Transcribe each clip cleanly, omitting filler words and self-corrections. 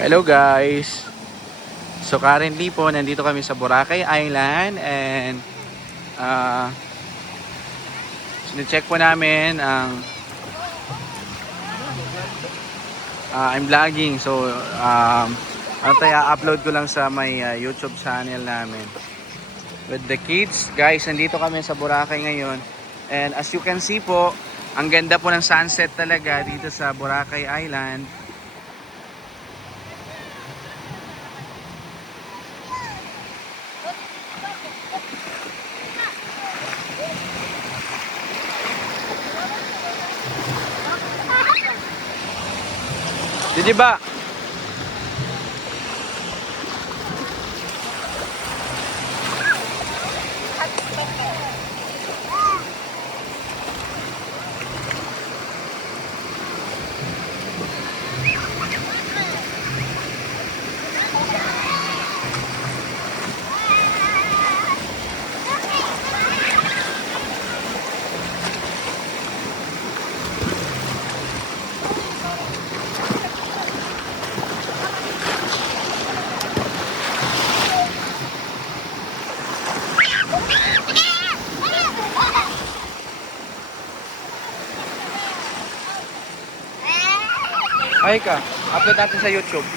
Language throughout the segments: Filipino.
Hello guys! So currently po, nandito kami sa Boracay Island and sine-check po namin ang I'm vlogging. So upload ko lang sa may YouTube channel namin with the kids. Guys, nandito kami sa Boracay ngayon and as you can see po, ang ganda po ng sunset talaga dito sa Boracay Island. Di ba? Ay ka, upload natin sa YouTube.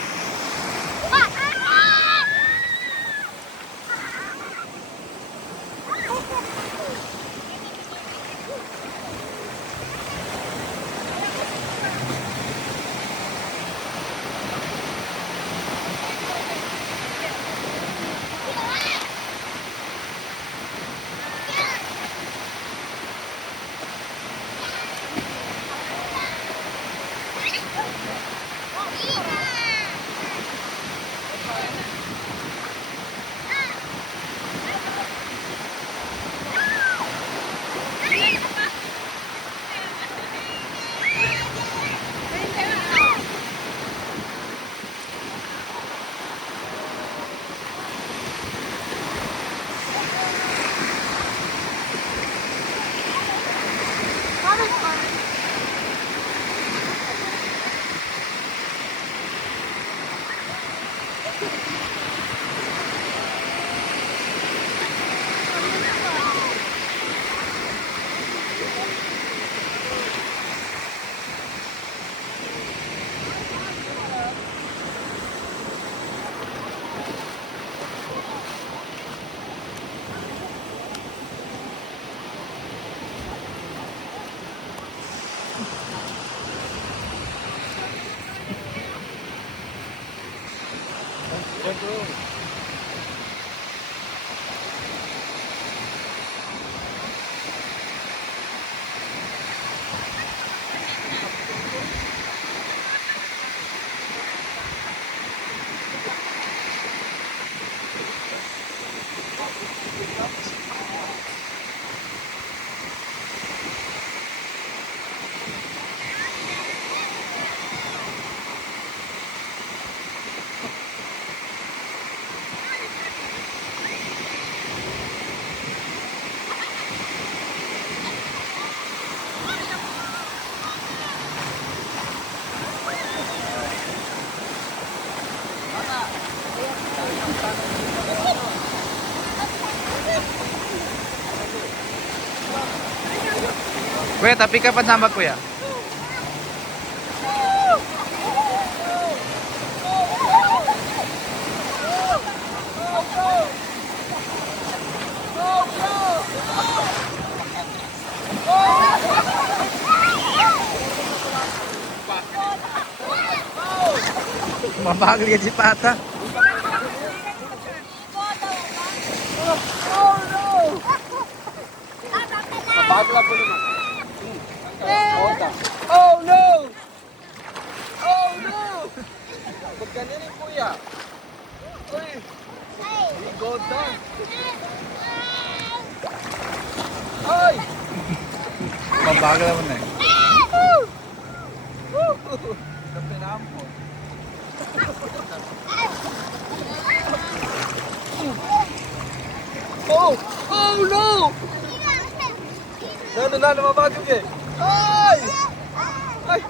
Kuya, tapi ka pa nambag kuya. Mabagal yan si Pata. Mabagal po naman. Oh no! Oh no! Ba't ganyan yung kuya? Uy! He go down! Ay! Mabagal naman na eh. Kapinahan po. Oh! Oh no! Lalo mabagal eh! Ay!